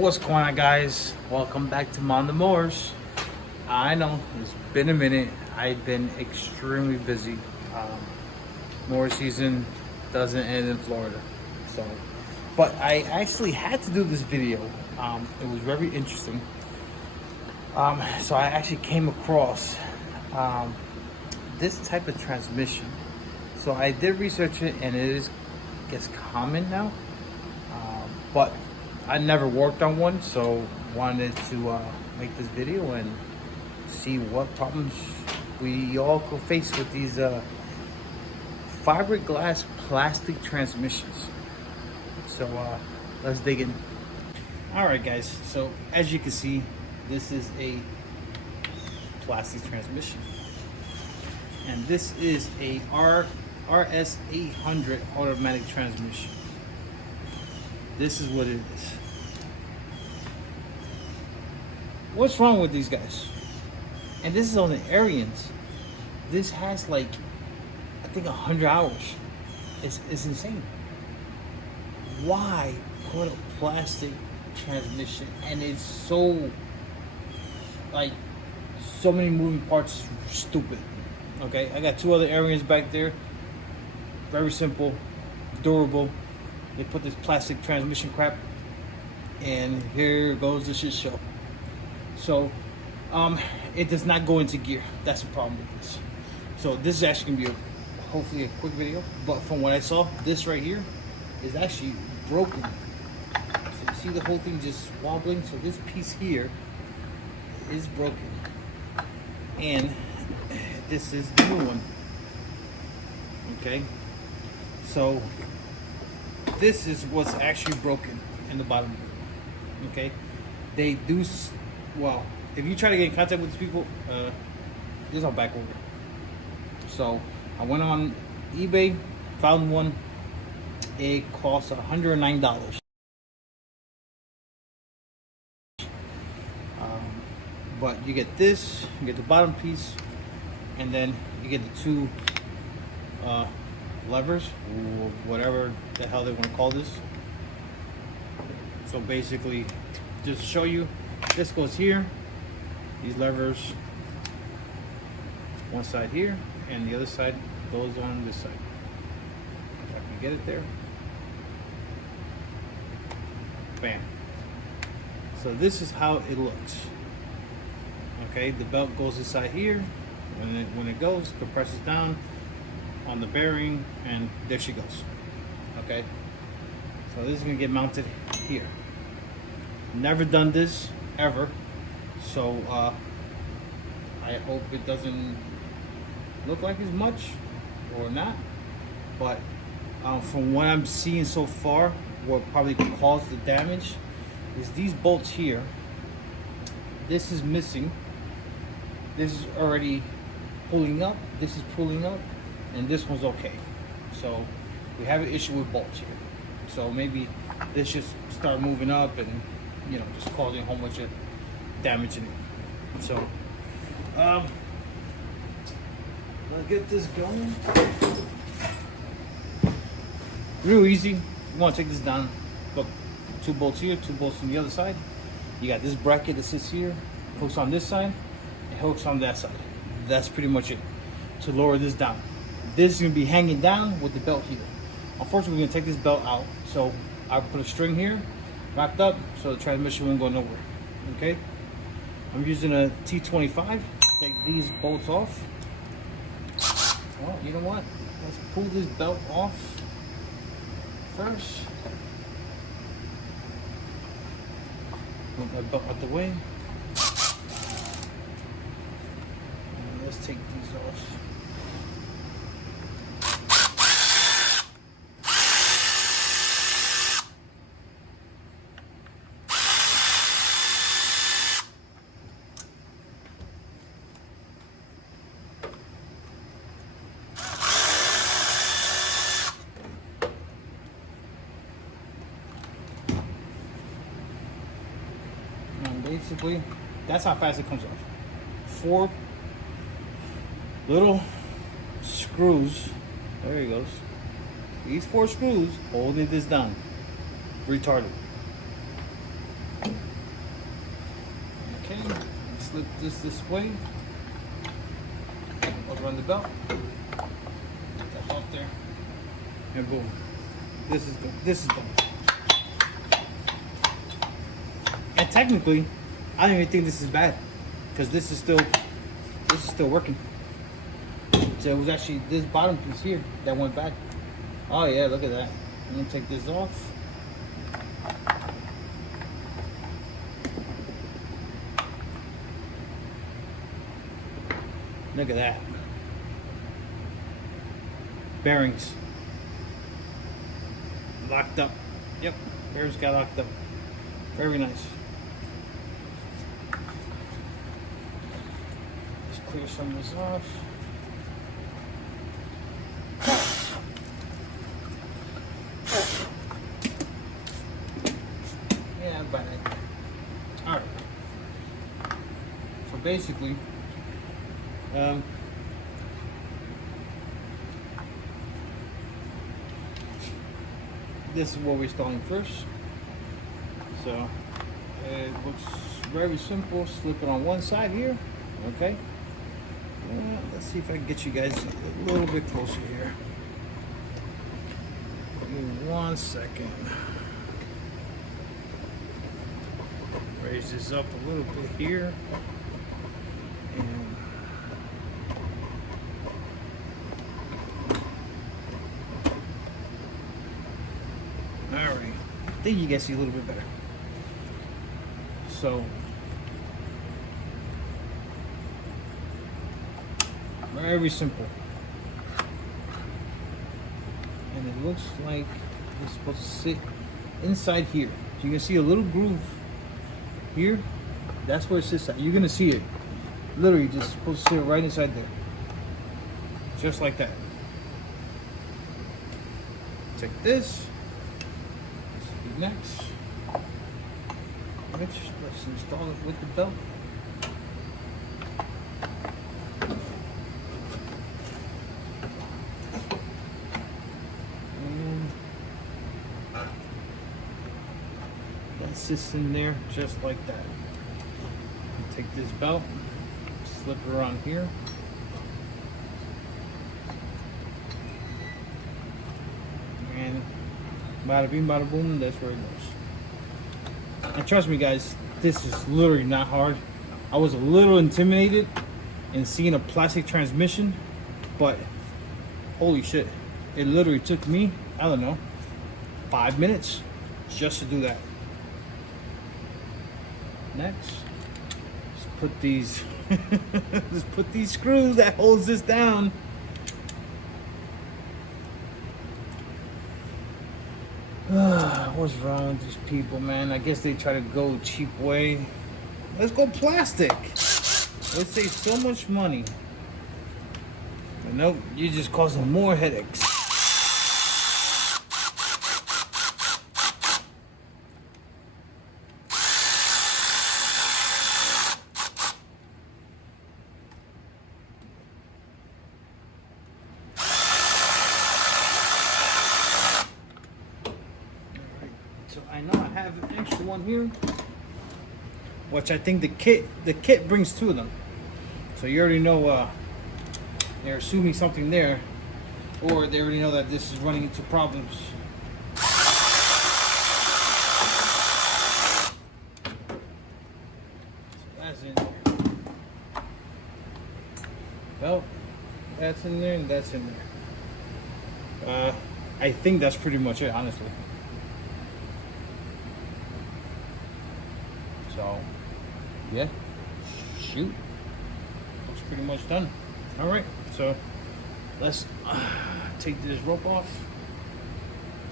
What's going on, guys? Welcome back to Mowers. I know it's been a minute. I've been extremely busy. Mower season doesn't end in Florida, but I actually had to do this video. It was very interesting. So I actually came across this type of transmission. So I did research it, and gets common now. But I never worked on one, so wanted to make this video and see what problems we all could face with these fiberglass plastic transmissions. So let's dig in. All right, guys, so as you can see, this is a plastic transmission, and this is a RS 800 automatic transmission. This is what it is. What's wrong with these guys? And this is on the Ariens. This has like, I think 100 hours. It's insane. Why put a plastic transmission? And it's so, like, so many moving parts. Stupid. Okay, I got two other Ariens back there. Very simple, durable. They put this plastic transmission crap, and here goes the shit show. So it does not go into gear. That's the problem with this. So this is actually gonna be hopefully a quick video, but from what I saw, this right here is actually broken. So you see the whole thing just wobbling. So this piece here is broken, and this is the new one. Okay, so this is what's actually broken in the bottom. Okay, they do well. If you try to get in contact with these people, there's no back order. So I went on eBay, found one. It costs $109. But you get this, you get the bottom piece, and then you get the two levers, or whatever the hell they want to call this. So basically, just to show you, this goes here, these levers, one side here, and the other side goes on this side. If I can get it there. Bam. So this is how it looks. Okay, the belt goes inside here. When it goes, compresses down on the bearing, and there she goes. Okay, so this is gonna get mounted here. Never done this ever, so I hope it doesn't look like as much or not, but from what I'm seeing so far, what probably caused the damage is these bolts here. This is missing, this is already pulling up, this is pulling up, and this one's okay. So we have an issue with bolts here. So maybe this just start moving up and, you know, just causing a whole bunch of damage in it. So let's get this going. Real easy. You want to take this down. Look, two bolts here, two bolts on the other side. You got this bracket that sits here, hooks on this side, and hooks on that side. That's pretty much it to lower this down. This is gonna be hanging down with the belt here. Unfortunately, we're gonna take this belt out, so I put a string here, wrapped up, so the transmission won't go nowhere. Okay, I'm using a T25. Take these bolts off. Well, you know what? Let's pull this belt off first. Put my belt out the way. And let's take these off. Basically, that's how fast it comes off. 4 little screws. There he goes. These 4 screws holding this down. Retarded. slip this way. I'll run the belt. Put that belt there. And boom. This is good. This is done. And technically, I don't even think this is bad. Because this is still working. So it was actually this bottom piece here that went bad. Oh yeah, look at that. I'm gonna take this off. Look at that. Bearings. Locked up. Yep, bearings got locked up. Very nice. Let's clear some of this off. Yeah, but alright. So basically, this is what we're installing first. So it looks very simple. Slip it on one side here. Okay. Let's see if I can get you guys a little bit closer here. Give me 1 second. Raise this up a little bit here. And alright. I think you guys see a little bit better. So very simple. And it looks like it's supposed to sit inside here. So you can see a little groove here. That's where it sits at. You're gonna see it. Literally just supposed to sit right inside there. Just like that. Take this. Next. Let's install it with the belt. That sits in there just like that. Take this belt, slip it around here. And bada bing, bada boom, that's where it goes. And trust me guys, this is literally not hard. I was a little intimidated in seeing a plastic transmission, but holy shit, it literally took me, I don't know, 5 minutes just to do that. Next, just put these just put these screws that holds this down. What's wrong with these people, man? I guess they try to go cheap way. Let's go plastic. Let's save so much money. But nope, you're just causing more headaches. So I know I have an extra one here, which I think the kit brings two of them. So you already know they're assuming something there, or they already know that this is running into problems. So that's in there. Well, that's in there and that's in there. I think that's pretty much it, honestly. So, yeah, shoot, looks pretty much done. All right, so let's take this rope off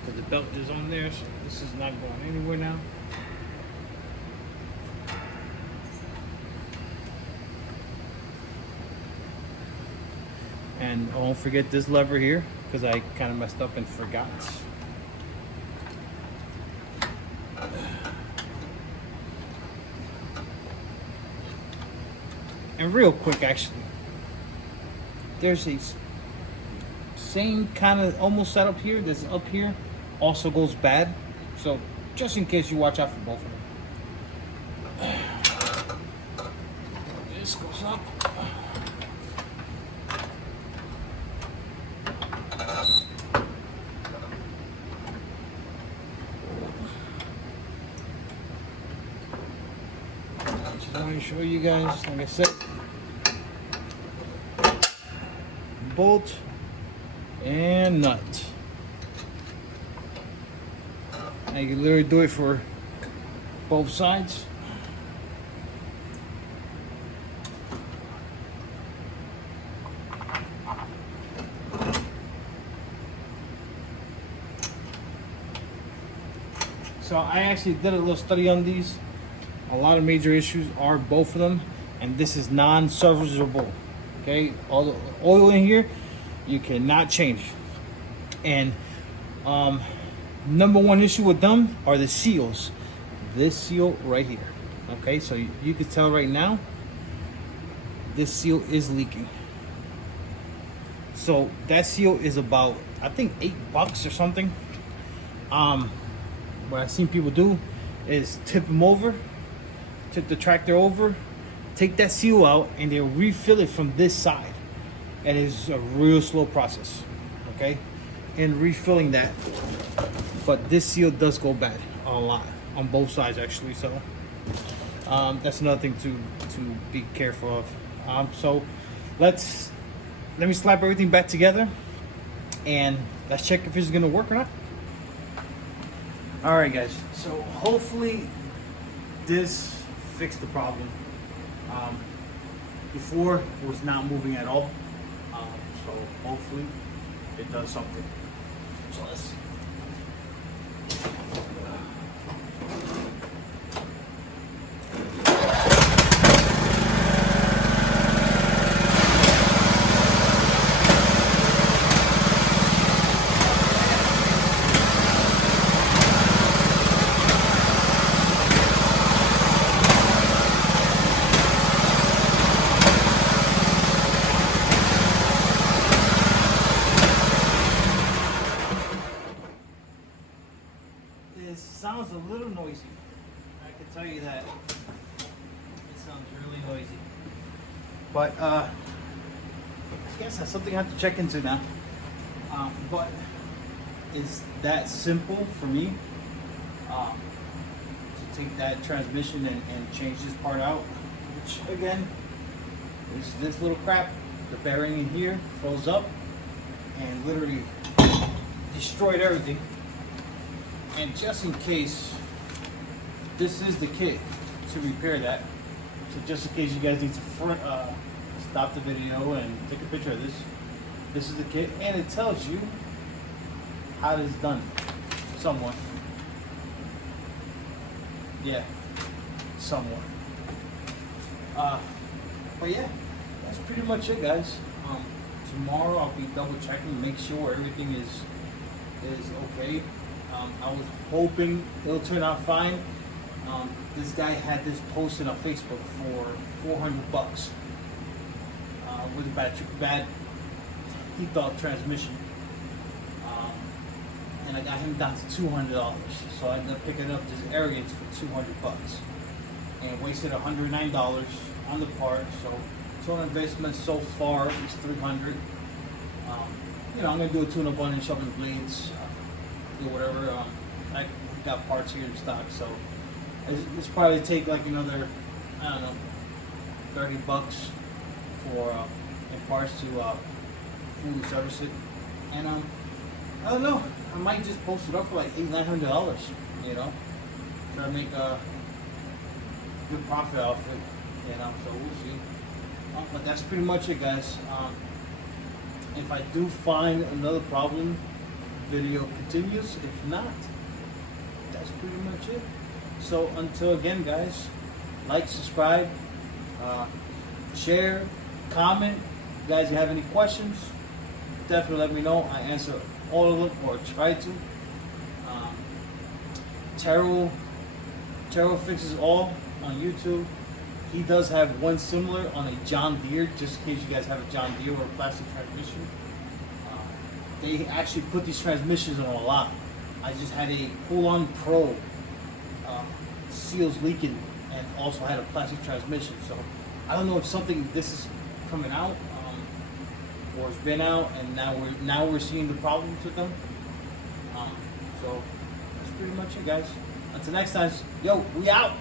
because the belt is on there, so this is not going anywhere now. And don't forget this lever here because I kind of messed up and forgot. And real quick, actually, there's a same kind of almost setup here. This up here also goes bad, so just in case you watch out for both of them. this goes up. Just want to show you guys, like I said, bolt and nut. Now you can literally do it for both sides. So I actually did a little study on these. A lot of major issues are both of them, and this is non-serviceable. Okay, all the oil in here you cannot change. And number one issue with them are the seals. This seal right here. Okay, so you can tell right now this seal is leaking. So that seal is about, I think, $8 or something. What I've seen people do is tip the tractor over, take that seal out, and they'll refill it from this side. And it's a real slow process, okay, in refilling that. But this seal does go bad a lot on both sides, actually. So that's another thing to be careful of. So let me slap everything back together, and let's check if it's gonna work or not. All right, guys. So hopefully this fixed the problem. Before it was not moving at all. So hopefully it does something. So let's see. It sounds a little noisy. I can tell you that. It sounds really noisy. But I guess that's something I have to check into now. But it's that simple for me to take that transmission and change this part out. Which again is this little crap. The bearing in here froze up and literally destroyed everything. And just in case, this is the kit to repair that. So just in case you guys need to stop the video and take a picture of this, this is the kit, and it tells you how it is done, somewhat. Yeah, somewhat. But yeah, that's pretty much it, guys. Tomorrow I'll be double checking, make sure everything is okay. I was hoping it'll turn out fine. This guy had this posted on Facebook for $400 with a bad he thought transmission, and I got him down to $200. So I ended up picking up this Ariens for $200 and wasted $109 on the part. So total investment so far is $300. You know, I'm gonna do a tune-up on and shoving blades. Do whatever. I got parts here in stock, so it's probably take like another, I don't know, $30 for in parts to fully service it. And I don't know, I might just post it up for like $800-900. You know, try to make a good profit off it. You know, so we'll see. But that's pretty much it, guys. If I do find another problem, video continues. If not, that's pretty much it. So until again, guys, like, subscribe, share, comment. If you guys have any questions, definitely let me know. I answer all of them, or try to. Terrell Fixes All on YouTube. He does have one similar on a John Deere, just in case you guys have a John Deere or a plastic transmission. They actually put these transmissions on a lot. I just had a pull-on Pro seals leaking and also had a plastic transmission. So I don't know if something this is coming out, or it's been out, and now we're seeing the problems with them. So that's pretty much it, guys. Until next time, yo, we out.